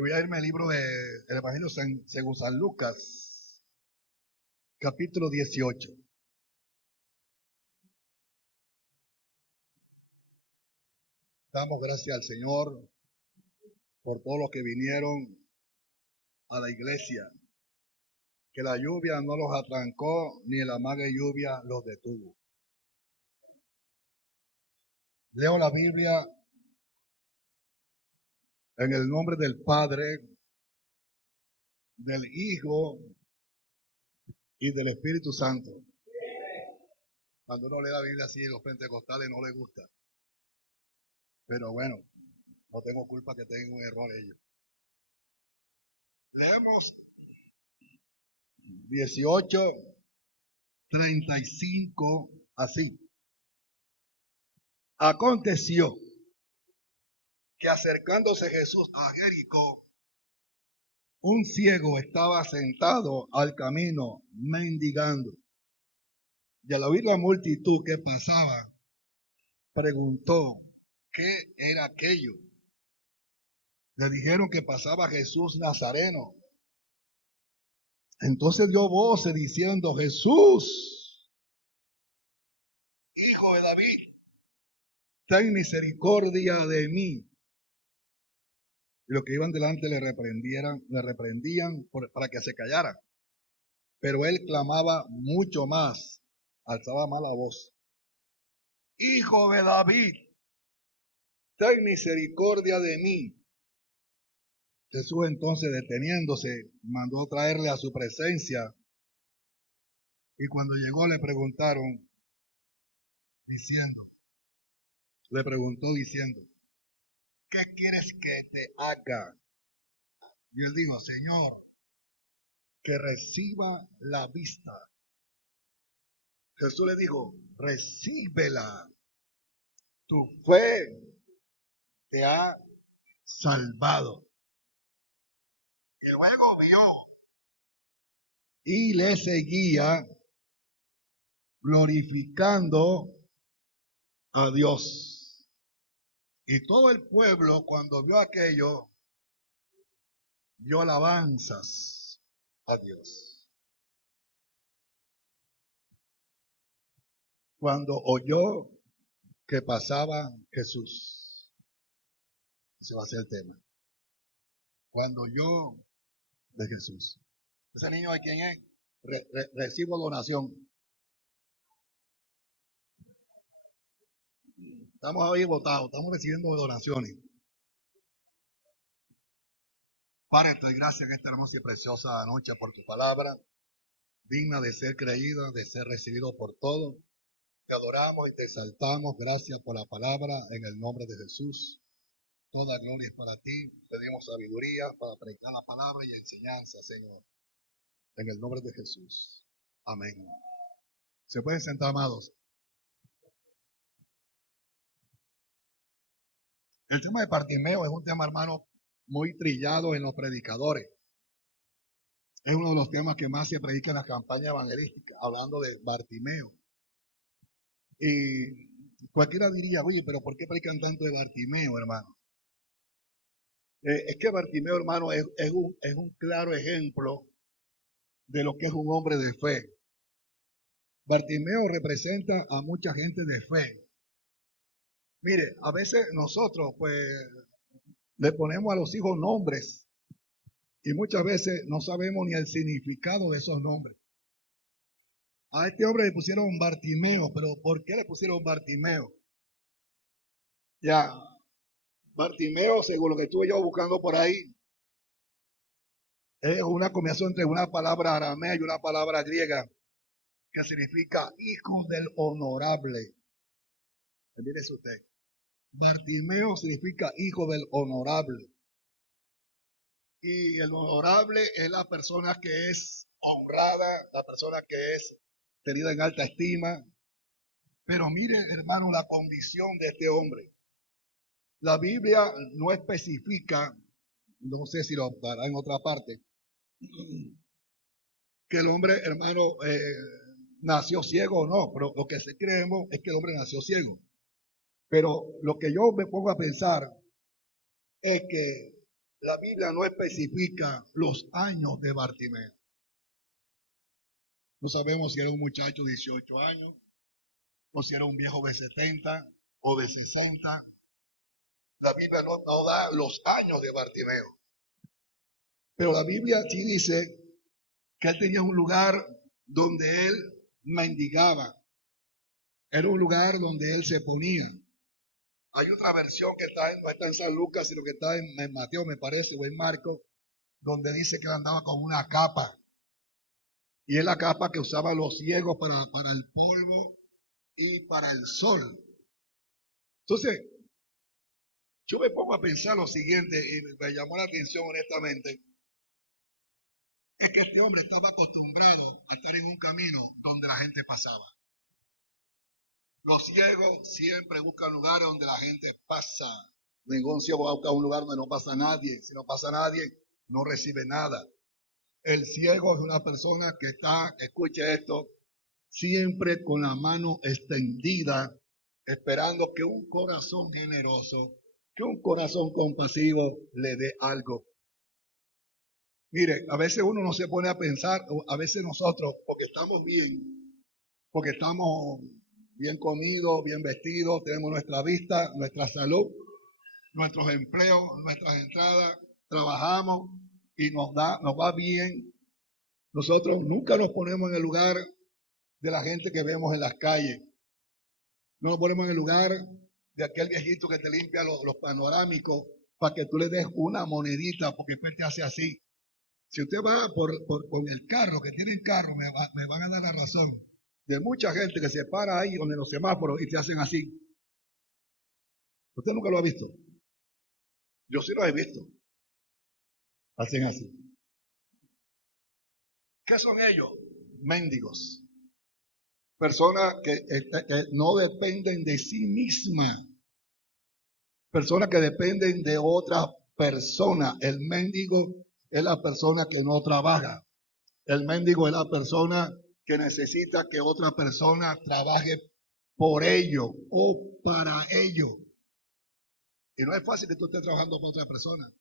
Y voy a irme al libro del Evangelio según San Lucas, capítulo 18. Damos gracias al Señor por todos los que vinieron a la iglesia, que la lluvia no los atrancó, ni la maga lluvia los detuvo. Leo la Biblia en el nombre del Padre, del Hijo y del Espíritu Santo. Cuando uno lee la Biblia así, los pentecostales no les gusta. Pero bueno, no tengo culpa que tengan un error ellos. Leemos 18:35 así. Aconteció que acercándose Jesús a Jericó, un ciego estaba sentado al camino mendigando. Y al oír la multitud que pasaba, preguntó qué era aquello. Le dijeron que pasaba Jesús Nazareno. Entonces dio voces diciendo: Jesús, Hijo de David, ten misericordia de mí. Y los que iban delante le reprendían para que se callara. Pero él clamaba mucho más, alzaba más la voz: Hijo de David, ten misericordia de mí. Jesús entonces, deteniéndose, mandó traerle a su presencia. Y cuando llegó le preguntó diciendo: ¿qué quieres que te haga? Y él dijo: Señor, que reciba la vista. Jesús le dijo: recíbela, tu fe te ha salvado. Y luego vio y le seguía glorificando a Dios. Y todo el pueblo, cuando vio aquello, dio alabanzas a Dios. Cuando oyó que pasaba Jesús. Ese va a ser el tema. Cuando oyó de Jesús. ¿Ese niño de quién es? Recibo donación. Estamos ahí votados, estamos recibiendo donaciones. Padre, te doy gracias en esta hermosa y preciosa noche por tu palabra, digna de ser creída, de ser recibido por todos. Te adoramos y te exaltamos. Gracias por la palabra en el nombre de Jesús. Toda gloria es para ti. Pedimos sabiduría para predicar la palabra y enseñanza, Señor. En el nombre de Jesús. Amén. ¿Se pueden sentar, amados? El tema de Bartimeo es un tema, hermano, muy trillado en los predicadores. Es uno de los temas que más se predica en las campañas evangelísticas, hablando de Bartimeo. Y cualquiera diría: oye, pero ¿por qué predican tanto de Bartimeo, hermano? Es que Bartimeo, hermano, es un claro ejemplo de lo que es un hombre de fe. Bartimeo representa a mucha gente de fe. Mire, a veces nosotros, pues, le ponemos a los hijos nombres y muchas veces no sabemos ni el significado de esos nombres. A este hombre le pusieron Bartimeo, pero ¿por qué le pusieron Bartimeo? Ya, Bartimeo, según lo que estuve yo buscando por ahí, es una combinación entre una palabra aramea y una palabra griega que significa hijo del honorable. Mírese usted. Bartimeo significa hijo del honorable. Y el honorable es la persona que es honrada, la persona que es tenida en alta estima. Pero mire, hermano, la condición de este hombre. La Biblia no especifica, no sé si lo dará en otra parte, que el hombre, hermano, nació ciego o no, pero lo que sí creemos es que el hombre nació ciego. Pero lo que yo me pongo a pensar es que La Biblia no especifica los años de Bartimeo. No sabemos si era un muchacho de 18 años, o si era un viejo de 70 o de 60. La Biblia no da los años de Bartimeo. Pero la Biblia sí dice que él tenía un lugar donde él mendigaba. Era un lugar donde él se ponía. Hay otra versión que no está en San Lucas, sino que está en Mateo, me parece, o en Marcos, donde dice que él andaba con una capa. Y es la capa que usaban los ciegos para el polvo y para el sol. Entonces, yo me pongo a pensar lo siguiente, y me llamó la atención honestamente, es que este hombre estaba acostumbrado a estar en un camino donde la gente pasaba. Los ciegos siempre buscan lugares donde la gente pasa. Ningún ciego va a buscar un lugar donde no pasa nadie. Si no pasa nadie, no recibe nada. El ciego es una persona que está, escuche esto, siempre con la mano extendida, esperando que un corazón generoso, que un corazón compasivo le dé algo. Mire, a veces uno no se pone a pensar, o a veces nosotros, porque estamos bien, porque estamos bien comidos, bien vestidos, tenemos nuestra vista, nuestra salud, nuestros empleos, nuestras entradas, trabajamos y nos va bien. Nosotros nunca nos ponemos en el lugar de la gente que vemos en las calles. No nos ponemos en el lugar de aquel viejito que te limpia los panorámicos para que tú le des una monedita, porque después te hace así. Si usted va con el carro, que tienen carro, me van a dar la razón. De mucha gente que se para ahí donde los semáforos y te hacen así. Usted nunca lo ha visto. Yo sí lo he visto. Hacen así. ¿Qué son ellos? Mendigos. Personas que no dependen de sí mismas. Personas que dependen de otra persona. El mendigo es la persona que no trabaja. El mendigo es la persona que necesita que otra persona trabaje por ello o para ello. Y no es fácil que tú estés trabajando para otra persona.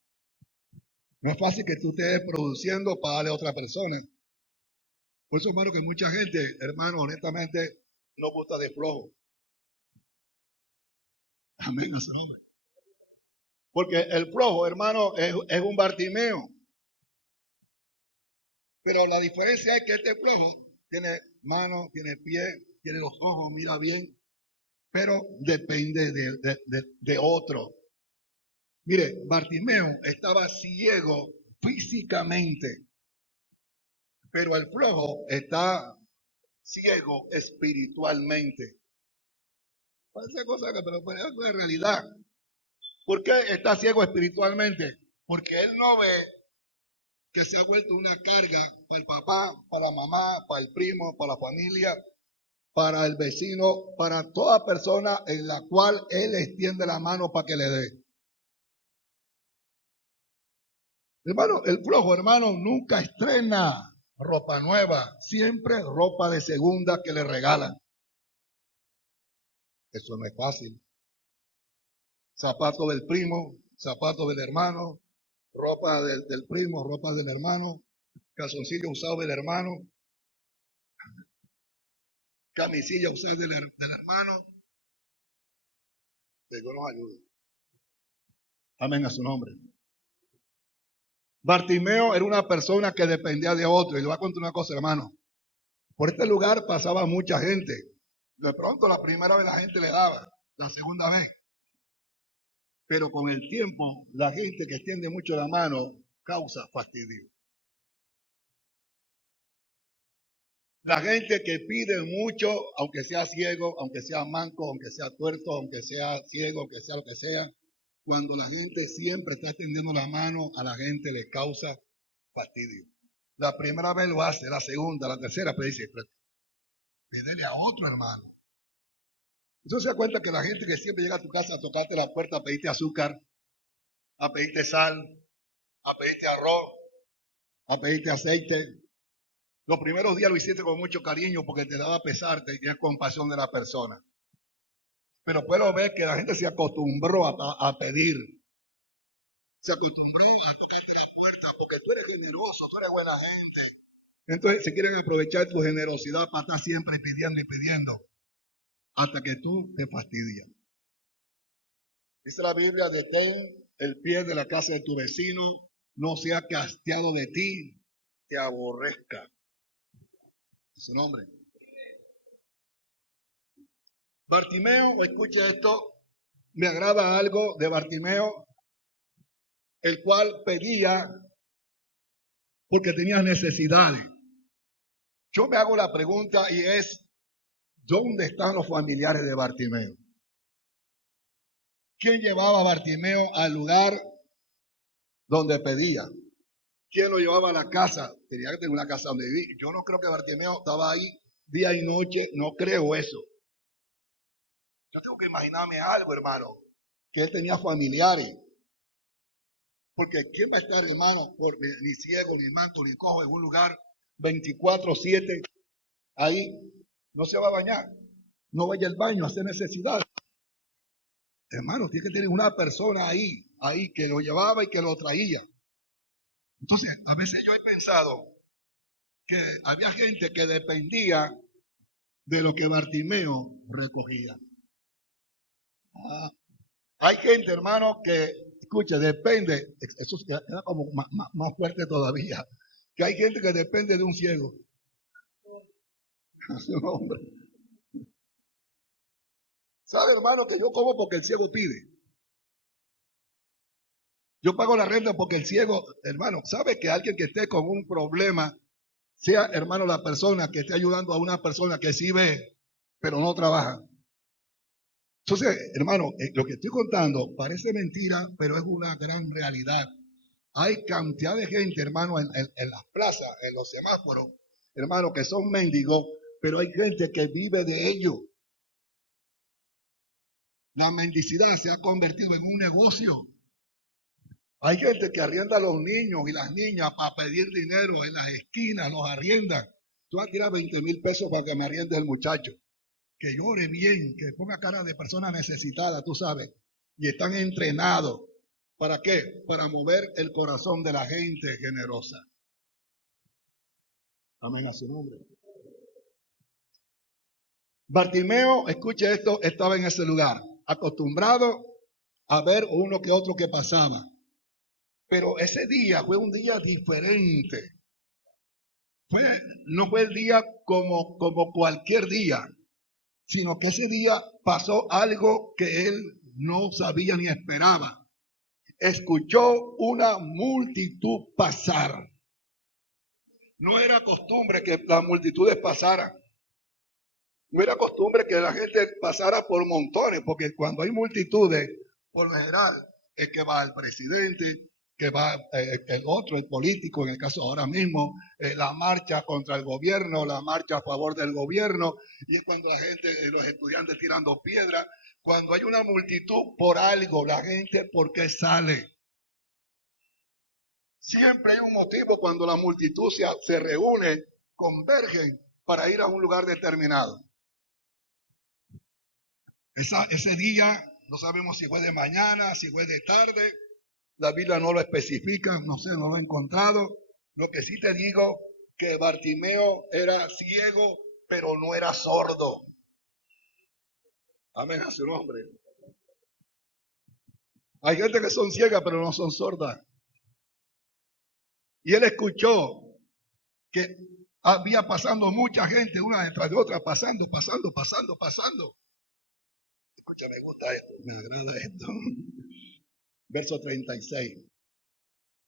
No es fácil que tú estés produciendo para darle a otra persona. Por eso, hermano, que mucha gente, hermano, honestamente, no gusta de flojo. Amén a su nombre. Porque el flojo, hermano, es un Bartimeo. Pero la diferencia es que este flojo tiene mano, tiene pie, tiene los ojos, mira bien, pero depende de otro. Mire, Bartimeo estaba ciego físicamente, pero el flojo está ciego espiritualmente. Parece cosa que, pero es una realidad. ¿Por qué está ciego espiritualmente? Porque él no ve que se ha vuelto una carga para el papá, para la mamá, para el primo, para la familia, para el vecino, para toda persona en la cual él extiende la mano para que le dé. Hermano, el flojo, hermano, nunca estrena ropa nueva, siempre ropa de segunda que le regalan. Eso no es fácil. Zapatos del primo, zapatos del hermano, ropa del primo, ropa del hermano, calzoncillo usado del hermano, camisilla usada del hermano. Que Dios nos ayude. Amén a su nombre. Bartimeo era una persona que dependía de otro. Y le voy a contar una cosa, hermano. Por este lugar pasaba mucha gente. De pronto la primera vez la gente le daba, la segunda vez. Pero con el tiempo, la gente que extiende mucho la mano causa fastidio. La gente que pide mucho, aunque sea ciego, aunque sea manco, aunque sea tuerto, aunque sea ciego, aunque sea lo que sea, cuando la gente siempre está extendiendo la mano, a la gente le causa fastidio. La primera vez lo hace, la segunda, la tercera, pero dice, pídele a otro hermano. Entonces se da cuenta que la gente que siempre llega a tu casa a tocarte la puerta, a pedirte azúcar, a pedirte sal, a pedirte arroz, a pedirte aceite. Los primeros días lo hiciste con mucho cariño porque te daba pesar, te tenías compasión de la persona. Pero puedo ver que la gente se acostumbró a pedir. Se acostumbró a tocarte la puerta porque tú eres generoso, tú eres buena gente. Entonces se quieren aprovechar tu generosidad para estar siempre pidiendo y pidiendo hasta que tú te fastidias. Dice la Biblia, detén el pie de la casa de tu vecino, no sea que hastiado de ti, te aborrezca. Es su nombre. Bartimeo, escuche esto, me agrada algo de Bartimeo, el cual pedía porque tenía necesidades. Yo me hago la pregunta y es, ¿dónde están los familiares de Bartimeo? ¿Quién llevaba a Bartimeo al lugar donde pedía? ¿Quién lo llevaba a la casa? Tenía que tener una casa donde vivir. Yo no creo que Bartimeo estaba ahí día y noche, no creo eso. Yo tengo que imaginarme algo, hermano, que él tenía familiares. Porque ¿quién va a estar, hermano, ni ciego, ni manco, ni cojo en un lugar 24/7? Ahí no se va a bañar, no vaya al baño a hacer necesidades. Hermano, tiene que tener una persona ahí que lo llevaba y que lo traía. Entonces, a veces yo he pensado que había gente que dependía de lo que Bartimeo recogía. Hay gente, hermano, que, escuche, depende, eso queda como más fuerte todavía, que hay gente que depende de un ciego. Hombre. ¿Sabe, hermano, que yo como porque el ciego pide? Yo pago la renta porque el ciego, hermano, ¿sabe que alguien que esté con un problema, sea, hermano, la persona que esté ayudando a una persona que sí ve, pero no trabaja? Entonces, hermano, lo que estoy contando parece mentira, pero es una gran realidad. Hay cantidad de gente, hermano, en las plazas, en los semáforos, hermano, que son mendigos, pero hay gente que vive de ello. La mendicidad se ha convertido en un negocio. Hay gente que arrienda a los niños y las niñas para pedir dinero en las esquinas, los arriendan. Tú vas a tirar 20,000 pesos para que me arriende el muchacho. Que llore bien, que ponga cara de persona necesitada, tú sabes. Y están entrenados. ¿Para qué? Para mover el corazón de la gente generosa. Amén a su nombre. Bartimeo, escuche esto, estaba en ese lugar, acostumbrado a ver uno que otro que pasaba. Pero ese día fue un día diferente. No fue el día como cualquier día, sino que ese día pasó algo que él no sabía ni esperaba. Escuchó una multitud pasar. No era costumbre que las multitudes pasaran. No era costumbre que la gente pasara por montones, porque cuando hay multitudes, por lo general, es que va el presidente, que va el otro, el político, en el caso ahora mismo, la marcha contra el gobierno, la marcha a favor del gobierno, y es cuando la gente, los estudiantes tirando piedras. Cuando hay una multitud por algo, la gente, ¿por qué sale? Siempre hay un motivo cuando la multitud se reúne, convergen para ir a un lugar determinado. Ese día, no sabemos si fue de mañana, si fue de tarde, la Biblia no lo especifica, no sé, no lo he encontrado. Lo que sí te digo, que Bartimeo era ciego, pero no era sordo. Amén a su nombre. Hay gente que son ciegas, pero no son sordas. Y él escuchó que había pasando mucha gente, una detrás de otra, pasando. Escucha, me gusta esto, me agrada esto. Verso 36.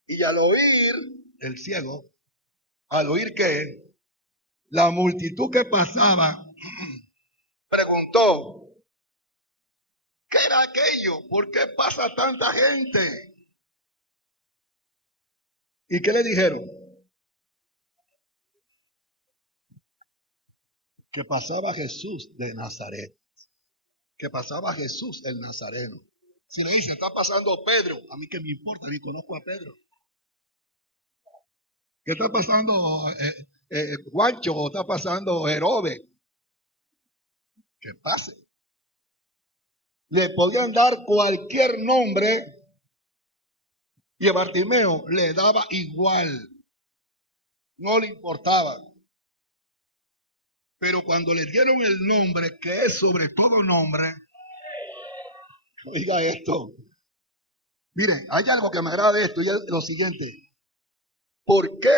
Y al oír, el ciego, al oír que la multitud que pasaba, preguntó, ¿qué era aquello? ¿Por qué pasa tanta gente? ¿Y qué le dijeron? Que pasaba Jesús de Nazaret. Que pasaba Jesús el Nazareno. Si le dice, está pasando Pedro, a mí qué me importa, ni conozco a Pedro. ¿Qué está pasando Juancho o está pasando Herodes? Que pase. Le podían dar cualquier nombre Y a Bartimeo le daba igual, no le importaba. Pero cuando le dieron el nombre, que es sobre todo nombre, oiga esto. Miren, hay algo que me agrada de esto y es lo siguiente. ¿Por qué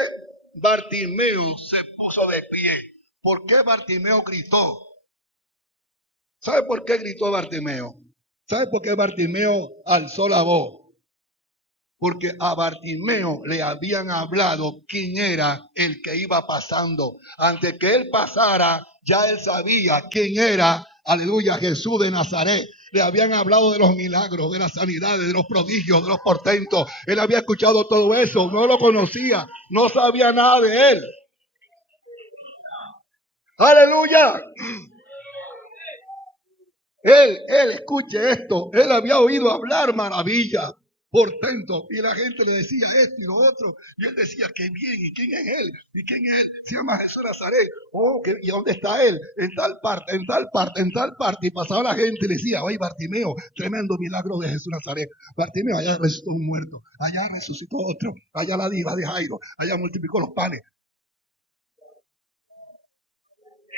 Bartimeo se puso de pie? ¿Por qué Bartimeo gritó? ¿Sabe por qué gritó Bartimeo? ¿Sabe por qué Bartimeo alzó la voz? Porque a Bartimeo le habían hablado quién era el que iba pasando. Antes que él pasara, ya él sabía quién era, aleluya, Jesús de Nazaret. Le habían hablado de los milagros, de las sanidades, de los prodigios, de los portentos. Él había escuchado todo eso, no lo conocía, no sabía nada de él. Aleluya. Él, escuche esto, él había oído hablar maravilla, portento, y la gente le decía esto y lo otro, y él decía, qué bien, ¿y quién es él? ¿Y quién es él? Se llama Jesús de Nazaret. Oh, ¿y dónde está él? En tal parte, en tal parte, en tal parte. Y pasaba la gente y le decía, oye, Bartimeo, tremendo milagro de Jesús de Nazaret. Bartimeo, allá resucitó un muerto, allá resucitó otro, allá la diva de Jairo, allá multiplicó los panes.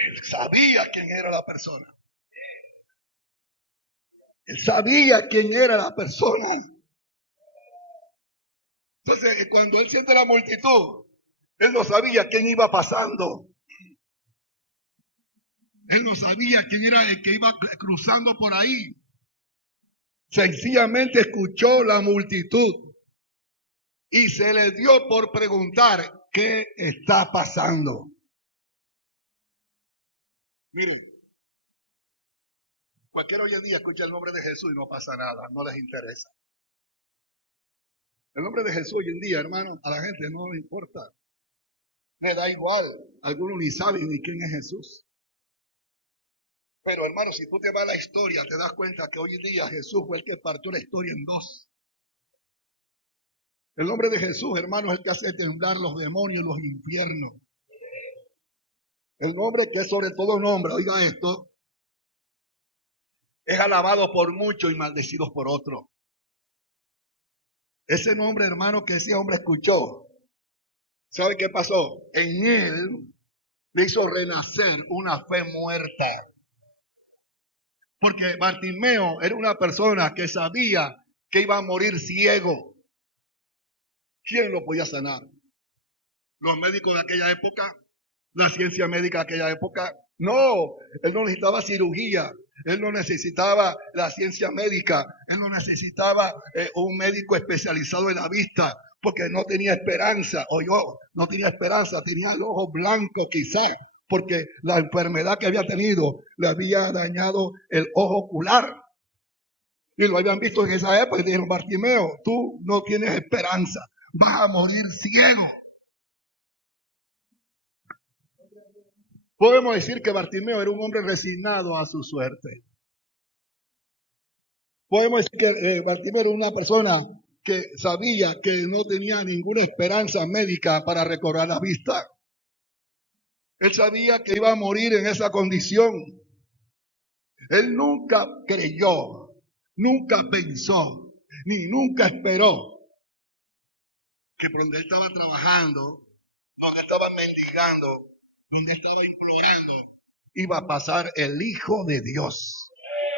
Él sabía quién era la persona. Él sabía quién era la persona. Entonces, cuando él siente la multitud, él no sabía quién iba pasando. Él no sabía quién era el que iba cruzando por ahí. Sencillamente escuchó la multitud y se le dio por preguntar qué está pasando. Miren, cualquiera hoy en día escucha el nombre de Jesús y no pasa nada, no les interesa. El nombre de Jesús hoy en día, hermano, a la gente no le importa. Le da igual. Algunos ni saben ni quién es Jesús. Pero hermano, si tú te vas a la historia, te das cuenta que hoy en día Jesús fue el que partió la historia en dos. El nombre de Jesús, hermano, es el que hace temblar los demonios y los infiernos. El nombre que es sobre todo nombre, oiga esto, es alabado por muchos y maldecidos por otros. Ese nombre, hermano, que ese hombre escuchó, ¿sabe qué pasó? En él le hizo renacer una fe muerta. Porque Bartimeo era una persona que sabía que iba a morir ciego. ¿Quién lo podía sanar? ¿Los médicos de aquella época? ¿La ciencia médica de aquella época? No, él no necesitaba cirugía. Él no necesitaba la ciencia médica. Él no necesitaba un médico especializado en la vista. Porque no tenía esperanza. O yo no tenía esperanza. Tenía el ojo blanco quizás. Porque la enfermedad que había tenido le había dañado el ojo ocular. Y lo habían visto en esa época y dijeron, Bartimeo, tú no tienes esperanza, vas a morir ciego. Podemos decir que Bartimeo era un hombre resignado a su suerte. Podemos decir que Bartimeo era una persona que sabía que no tenía ninguna esperanza médica para recobrar la vista. Él sabía que iba a morir en esa condición. Él nunca creyó, nunca pensó, ni nunca esperó que por donde él estaba trabajando, donde estaba mendigando, donde estaba implorando, iba a pasar el Hijo de Dios.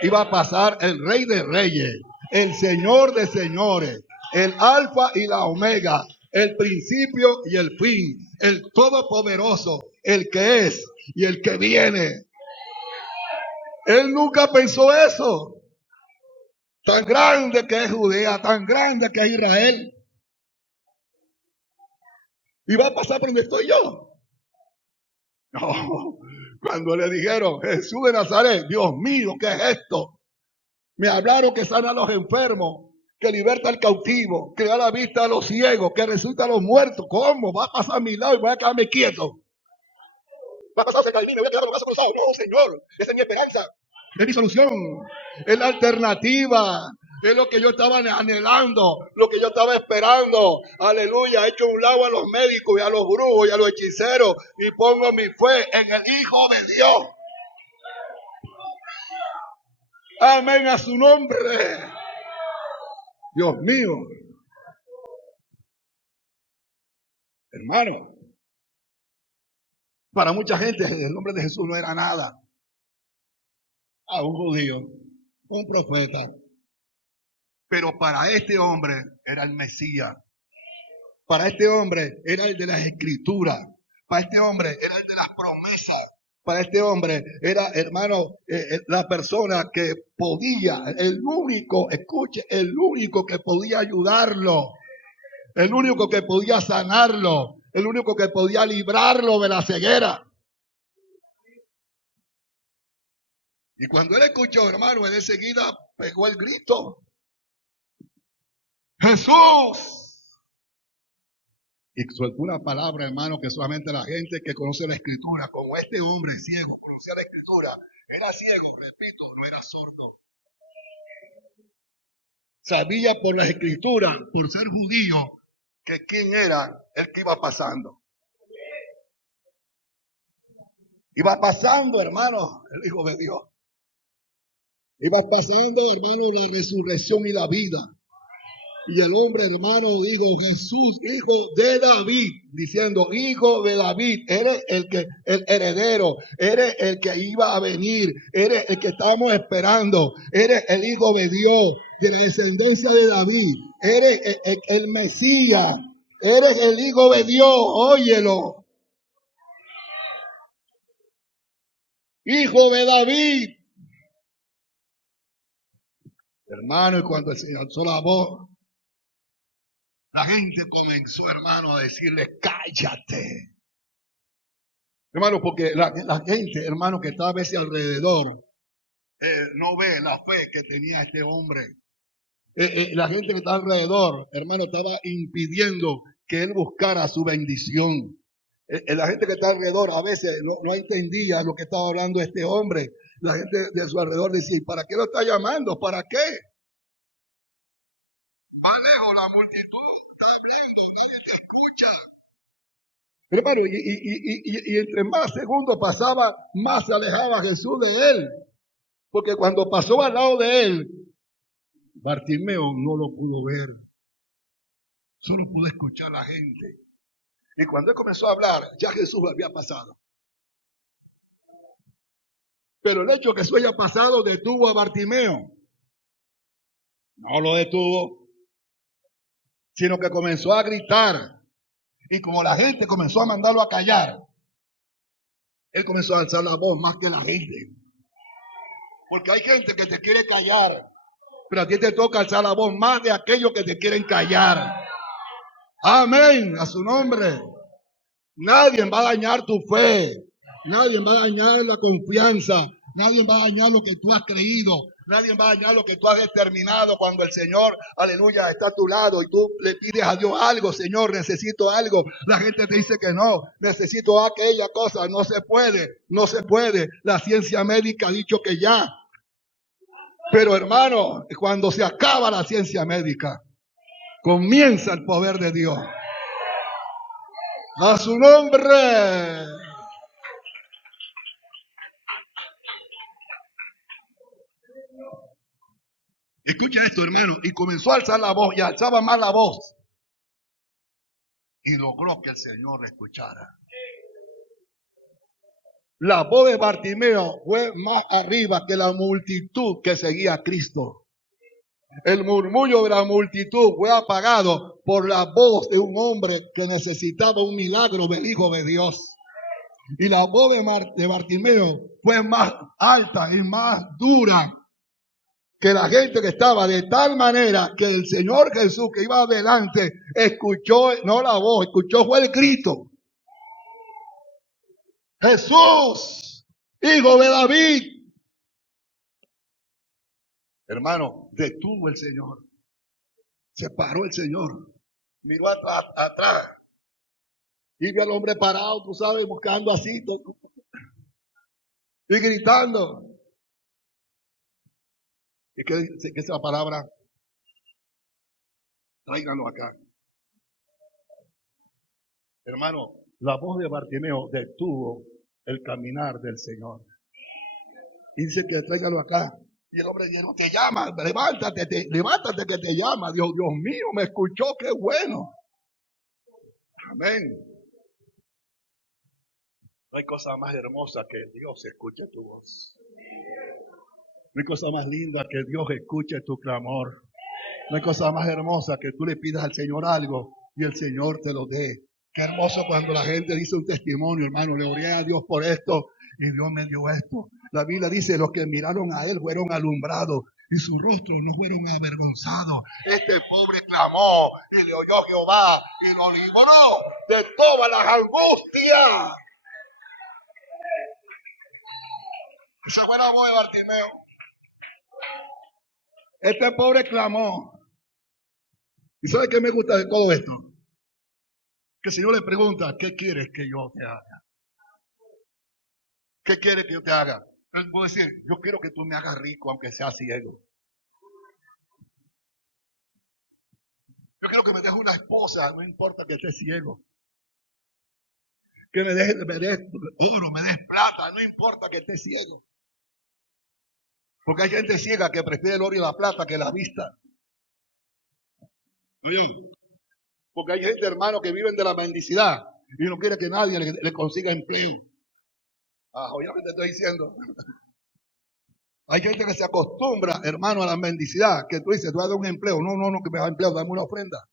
Iba a pasar el Rey de Reyes, el Señor de Señores, el Alfa y la Omega, el principio y el fin, el Todopoderoso, el que es y el que viene. Él nunca pensó eso. Tan grande que es Judea, tan grande que es Israel. Y va a pasar por donde estoy yo. No, cuando le dijeron, Jesús de Nazaret, Dios mío, ¿qué es esto? Me hablaron que sana a los enfermos, que liberta al cautivo, que da la vista a los ciegos, que resucita a los muertos. ¿Cómo? Va a pasar a mi lado y voy a quedarme quieto. Va a pasar cerca de mí, me voy a quedar con los brazos cruzados. No, Señor, esa es mi esperanza. Es mi solución. Es la alternativa. Es lo que yo estaba anhelando, lo que yo estaba esperando. Aleluya, he hecho un lado a los médicos y a los brujos y a los hechiceros y pongo mi fe en el Hijo de Dios. Amén a su nombre. Dios mío. Hermano, para mucha gente el nombre de Jesús no era nada. A un judío, un profeta. Pero para este hombre era el Mesías. Para este hombre era el de las escrituras. Para este hombre era el de las promesas. Para este hombre era, hermano, la persona que podía, el único, escuche, el único que podía ayudarlo. El único que podía sanarlo. El único que podía librarlo de la ceguera. Y cuando él escuchó, hermano, él enseguida pegó el grito. ¡Jesús! Y soltó una palabra, hermano, que solamente la gente que conoce la Escritura, como este hombre ciego conocía la Escritura, era ciego, repito, no era sordo. Sabía por la Escritura, por ser judío, que quién era el que iba pasando. Iba pasando, hermano, el Hijo de Dios. Iba pasando, hermano, la resurrección y la vida. Y el hombre, hermano, dijo, Jesús, hijo de David, diciendo, hijo de David, eres el heredero, eres el que iba a venir, eres el que estamos esperando, eres el hijo de Dios, de la descendencia de David, eres el Mesías, eres el hijo de Dios, óyelo. Hijo de David. Hermano, y cuando el Señor alzó la voz, la gente comenzó, hermano, a decirle, cállate. Hermano, porque la gente, hermano, que estaba a veces alrededor, no ve la fe que tenía este hombre. La gente que está alrededor, hermano, estaba impidiendo que él buscara su bendición. La gente que está alrededor a veces no entendía lo que estaba hablando este hombre. La gente de su alrededor decía, ¿para qué lo está llamando? ¿Para qué? Va lejos la multitud, está hablando, nadie te escucha. Hermano, y entre más segundos pasaba, más se alejaba Jesús de él. Porque cuando pasó al lado de él, Bartimeo no lo pudo ver. Solo pudo escuchar a la gente. Y cuando él comenzó a hablar, ya Jesús había pasado. Pero el hecho que eso haya pasado detuvo a Bartimeo. No lo detuvo, sino que comenzó a gritar. Y como la gente comenzó a mandarlo a callar, él comenzó a alzar la voz más que la gente. Porque hay gente que te quiere callar, pero a ti te toca alzar la voz más de aquellos que te quieren callar. Amén, a su nombre. Nadie va a dañar tu fe. Nadie va a dañar la confianza. Nadie va a dañar lo que tú has creído. Nadie va a dañar lo que tú has determinado cuando el Señor, aleluya, está a tu lado y tú le pides a Dios algo. Señor, necesito algo. La gente te dice que no. Necesito aquella cosa. No se puede. No se puede. La ciencia médica ha dicho que ya. Pero hermano, cuando se acaba la ciencia médica, comienza el poder de Dios. A su nombre. Escucha esto, hermano. Y comenzó a alzar la voz y alzaba más la voz. Y logró que el Señor le escuchara. La voz de Bartimeo fue más arriba que la multitud que seguía a Cristo. El murmullo de la multitud fue apagado por la voz de un hombre que necesitaba un milagro del Hijo de Dios. Y la voz de Bartimeo fue más alta y más dura que la gente que estaba, de tal manera que el Señor Jesús que iba adelante escuchó, no la voz, escuchó fue el grito. Jesús, hijo de David. Hermano, detuvo el Señor. Se paró el Señor. Miró atrás. Y vio al hombre parado, tú sabes, buscando así. Y gritando. ¿Y qué es la palabra? Tráiganlo acá. Hermano, la voz de Bartimeo detuvo el caminar del Señor. Y dice que tráigalo acá. Y el hombre dijo, te llama, levántate que te llama. Dios mío, me escuchó, qué bueno. Amén. No hay cosa más hermosa que Dios escuche tu voz. No hay cosa más linda que Dios escuche tu clamor. No hay cosa más hermosa que tú le pidas al Señor algo y el Señor te lo dé. Qué hermoso cuando la gente dice un testimonio, hermano, le oré a Dios por esto y Dios me dio esto. La Biblia dice, los que miraron a Él fueron alumbrados y sus rostros no fueron avergonzados. Este pobre clamó y le oyó Jehová y lo libró de todas las angustias. Esa buena voz de Bartimeo. Este pobre clamó. ¿Y sabe qué me gusta de todo esto? Que si yo le pregunta, ¿qué quieres que yo te haga? ¿Qué quieres que yo te haga? Él puede decir, yo quiero que tú me hagas rico aunque sea ciego. Yo quiero que me dejes una esposa, no importa que esté ciego. Que me des oro, me des plata, no importa que esté ciego. Porque hay gente ciega que prefiere el oro y la plata que la vista. ¿Oye? Porque hay gente, hermano, que viven de la mendicidad y no quiere que nadie le consiga empleo. Oye lo que te estoy diciendo. Hay gente que se acostumbra, hermano, a la mendicidad, que tú dices, tú vas a dar un empleo. No, que me da empleo, dame una ofrenda.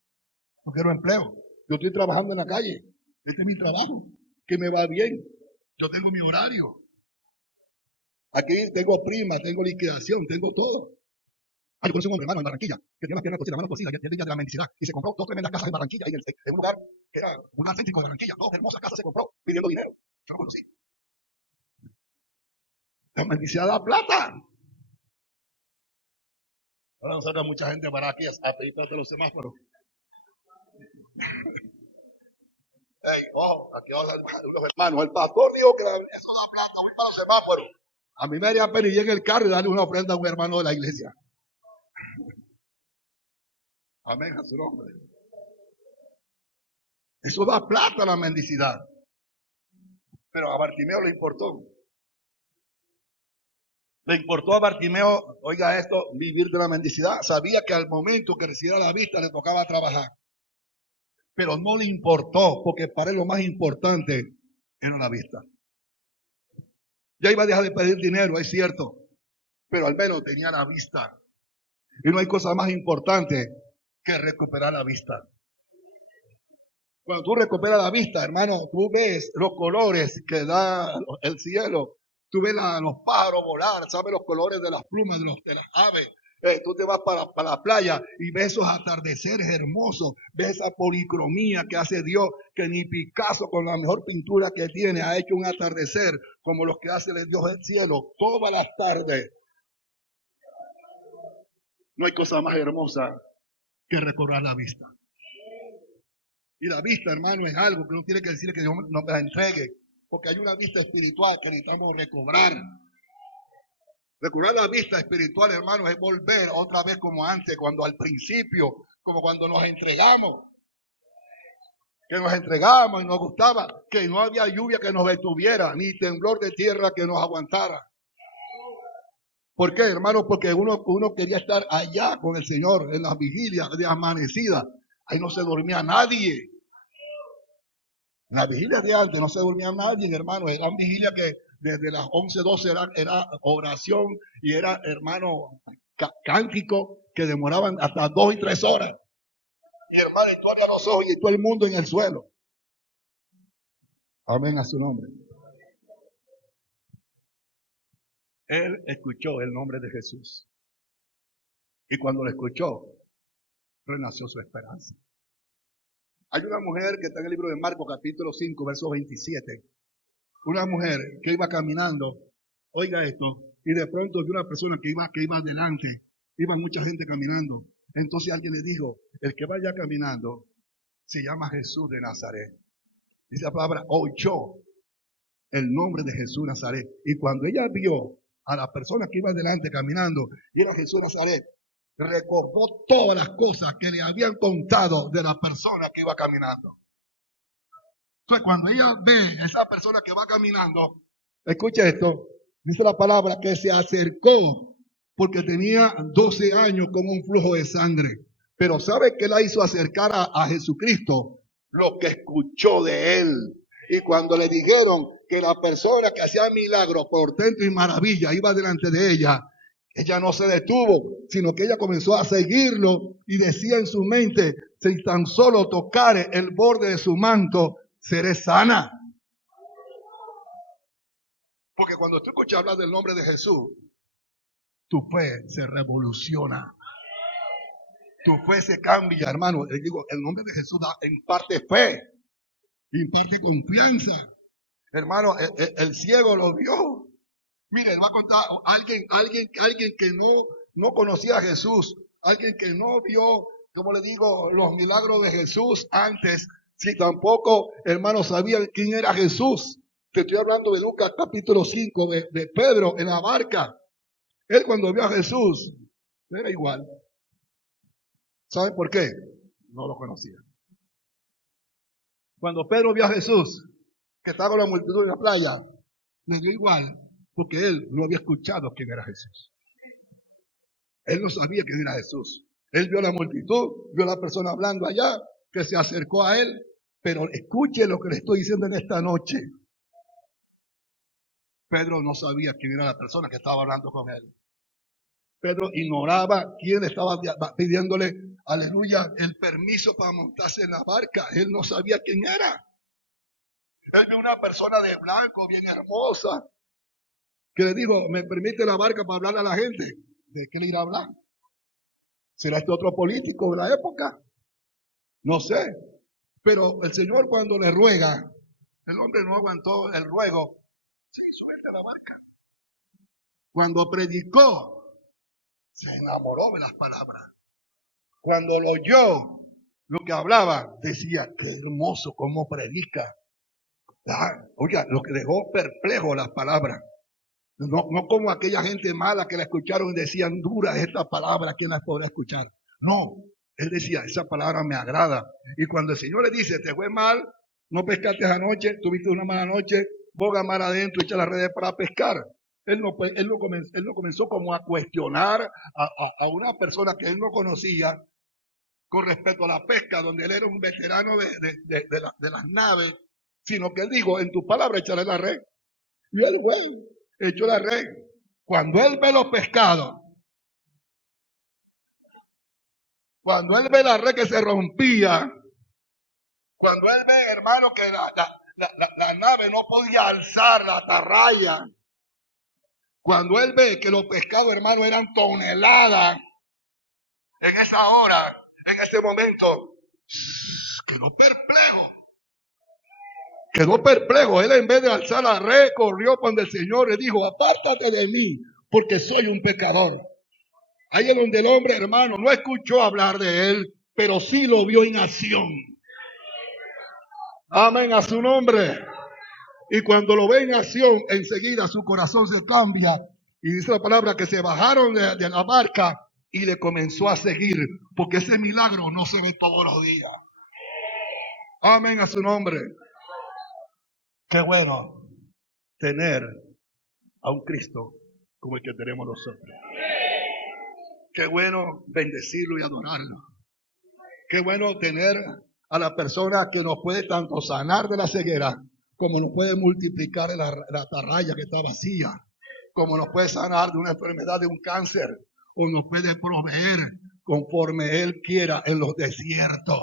No quiero empleo. Yo estoy trabajando en la calle. Este es mi trabajo, que me va bien. Yo tengo mi horario. Aquí tengo prima, tengo liquidación, tengo todo. Yo conocí un hombre, hermano, en Barranquilla, que tiene las piernas cosidas, las manos cosidas, y tiene de la mendicidad. Y se compró dos tremendas casas en Barranquilla, en un lugar que era un lugar céntrico de Barranquilla. Dos hermosas casas se compró pidiendo dinero. Yo lo conocí. La mendicidad da plata. Ahora nos saca mucha gente para aquí a pedir plata a los semáforos. Aquí los hermanos, el pastor dijo que eso da plata para los semáforos. A mí me haría pena y llegue el carro y darle una ofrenda a un hermano de la iglesia. Amén, a su nombre. Eso da plata a la mendicidad. Pero a Bartimeo le importó. Le importó a Bartimeo, oiga esto, vivir de la mendicidad. Sabía que al momento que recibiera la vista le tocaba trabajar. Pero no le importó, porque para él lo más importante era la vista. Ya iba a dejar de pedir dinero, es cierto, pero al menos tenía la vista. Y no hay cosa más importante que recuperar la vista. Cuando tú recuperas la vista, hermano, tú ves los colores que da el cielo. Tú ves los pájaros volar, sabes los colores de las plumas de las aves. Tú te vas para la playa y ves esos atardeceres hermosos, ves esa policromía que hace Dios, que ni Picasso con la mejor pintura que tiene ha hecho un atardecer como los que hace el Dios del cielo todas las tardes. No hay cosa más hermosa que recobrar la vista. Y la vista, hermano, es algo que no tiene que decir que Dios nos la entregue, porque hay una vista espiritual que necesitamos recobrar. Recobrar la vista espiritual, hermano, es volver otra vez como antes, cuando al principio, como cuando nos entregamos. Que nos entregamos y nos gustaba, que no había lluvia que nos detuviera, ni temblor de tierra que nos aguantara. ¿Por qué, hermano? Porque uno quería estar allá con el Señor, en las vigilias de amanecida. Ahí no se dormía nadie. En las vigilias de antes no se dormía nadie, hermano. Era una vigilia que desde las 11, 12 era oración y era, hermano, cántico que demoraban hasta 2 y 3 horas. Y hermano, y tú abrías los ojos y todo el mundo en el suelo. Amén a su nombre. Él escuchó el nombre de Jesús. Y cuando lo escuchó, renació su esperanza. Hay una mujer que está en el libro de Marcos, capítulo 5, verso 27. Una mujer que iba caminando, oiga esto, y de pronto vio una persona que iba adelante. Iba mucha gente caminando. Entonces alguien le dijo, el que vaya caminando se llama Jesús de Nazaret. Dice la palabra, oyó el nombre de Jesús de Nazaret. Y cuando ella vio a la persona que iba adelante caminando, y era Jesús de Nazaret, recordó todas las cosas que le habían contado de la persona que iba caminando. Entonces, cuando ella ve a esa persona que va caminando, escucha esto, dice la palabra que se acercó porque tenía 12 años con un flujo de sangre. Pero ¿sabe qué la hizo acercar a Jesucristo? lo que escuchó de él. Y cuando le dijeron que la persona que hacía milagros, portento y maravilla iba delante de ella, ella no se detuvo, sino que ella comenzó a seguirlo y decía en su mente, si tan solo tocare el borde de su manto, seré sana. Porque cuando tú escuchas hablar del nombre de Jesús, tu fe se revoluciona. Tu fe se cambia, hermano. Les digo, el nombre de Jesús da en parte fe, en parte confianza. Hermano, el ciego lo vio. Miren, va a contar alguien que no conocía a Jesús, alguien que no vio, como le digo, los milagros de Jesús antes, si tampoco, hermano, sabía quién era Jesús. Te estoy hablando de Lucas capítulo 5, de Pedro en la barca. Él cuando vio a Jesús, era igual. ¿Saben por qué? No lo conocía. Cuando Pedro vio a Jesús, que estaba con la multitud en la playa, le dio igual, porque él no había escuchado quién era Jesús. Él no sabía quién era Jesús. Él vio la multitud, vio a la persona hablando allá, que se acercó a él, pero escuche lo que le estoy diciendo en esta noche. Pedro no sabía quién era la persona que estaba hablando con él. Pedro ignoraba quién estaba pidiéndole, aleluya, el permiso para montarse en la barca. Él no sabía quién era. Él vio una persona de blanco, bien hermosa, que le dijo, ¿me permite la barca para hablarle a la gente? ¿De qué le irá a hablar? ¿Será este otro político de la época? No sé. Pero el Señor cuando le ruega, el hombre no aguantó el ruego, se hizo él de la barca. Cuando predicó, se enamoró de las palabras. Cuando lo oyó, lo que hablaba, decía, qué hermoso cómo predica. Oiga, lo que dejó perplejo las palabras. No como aquella gente mala que la escucharon y decían, dura esta palabra, ¿quién la podrá escuchar? No, él decía, esa palabra me agrada. Y cuando el Señor le dice, te fue mal, no pescaste anoche, tuviste una mala noche, boga mar adentro, echa las redes para pescar. Él no comenzó como a cuestionar a una persona que él no conocía con respecto a la pesca, donde él era un veterano de las naves, sino que él dijo, en tu palabra echaré la red. Y él, bueno, echó la red. Cuando él ve los pescados, cuando él ve la red que se rompía, cuando él ve, hermano, que la nave no podía alzar la atarraya, cuando él ve que los pescados, hermano, eran toneladas, en esa hora, en ese momento, quedó perplejo. Quedó perplejo. Él en vez de alzar la red, corrió cuando el Señor le dijo, apártate de mí, porque soy un pecador. Ahí es donde el hombre, hermano, no escuchó hablar de él, pero sí lo vio en acción. Amén a su nombre. Y cuando lo ve en acción, enseguida su corazón se cambia. Y dice la palabra que se bajaron de la barca y le comenzó a seguir, porque ese milagro no se ve todos los días. Amén a su nombre. Qué bueno tener a un Cristo como el que tenemos nosotros. Qué bueno bendecirlo y adorarlo. Qué bueno tener a la persona que nos puede tanto sanar de la ceguera, como nos puede multiplicar la atarraya que está vacía, como nos puede sanar de una enfermedad, de un cáncer, o nos puede proveer conforme Él quiera en los desiertos.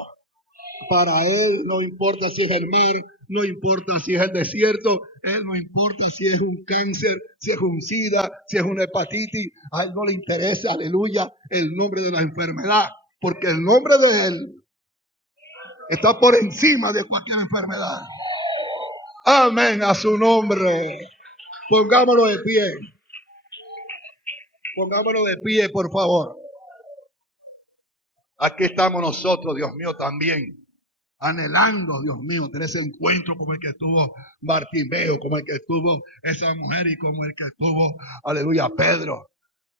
Para Él no importa si es el mar, no importa si es el desierto, Él no importa si es un cáncer, si es un SIDA, si es una hepatitis, a Él no le interesa, aleluya, el nombre de la enfermedad, porque el nombre de Él está por encima de cualquier enfermedad. Amén a su nombre. Pongámonos de pie. Pongámonos de pie, por favor. Aquí estamos nosotros, Dios mío, también. Anhelando, Dios mío, tener ese encuentro como el que tuvo Bartimeo, como el que tuvo esa mujer y como el que tuvo, aleluya, Pedro.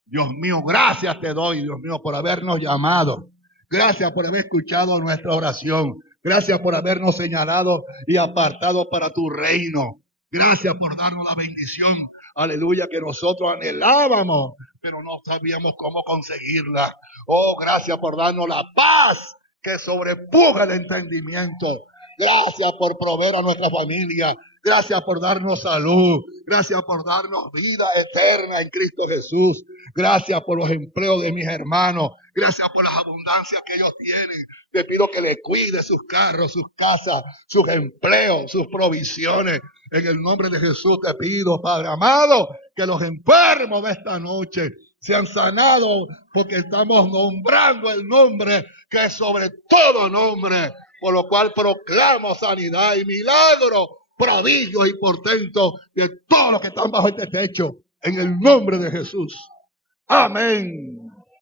Dios mío, gracias te doy, Dios mío, por habernos llamado. Gracias por haber escuchado nuestra oración. Gracias por habernos señalado y apartado para tu reino. Gracias por darnos la bendición, aleluya, que nosotros anhelábamos, pero no sabíamos cómo conseguirla. Oh, gracias por darnos la paz que sobrepuja el entendimiento. Gracias por proveer a nuestra familia. Gracias por darnos salud. Gracias por darnos vida eterna en Cristo Jesús. Gracias por los empleos de mis hermanos. Gracias por las abundancias que ellos tienen. Te pido que le cuide sus carros, sus casas, sus empleos, sus provisiones. En el nombre de Jesús te pido, Padre amado, que los enfermos de esta noche sean sanados, porque estamos nombrando el nombre que es sobre todo nombre, por lo cual proclamo sanidad y milagro, prodigios y portentos de todos los que están bajo este techo, en el nombre de Jesús. Amén.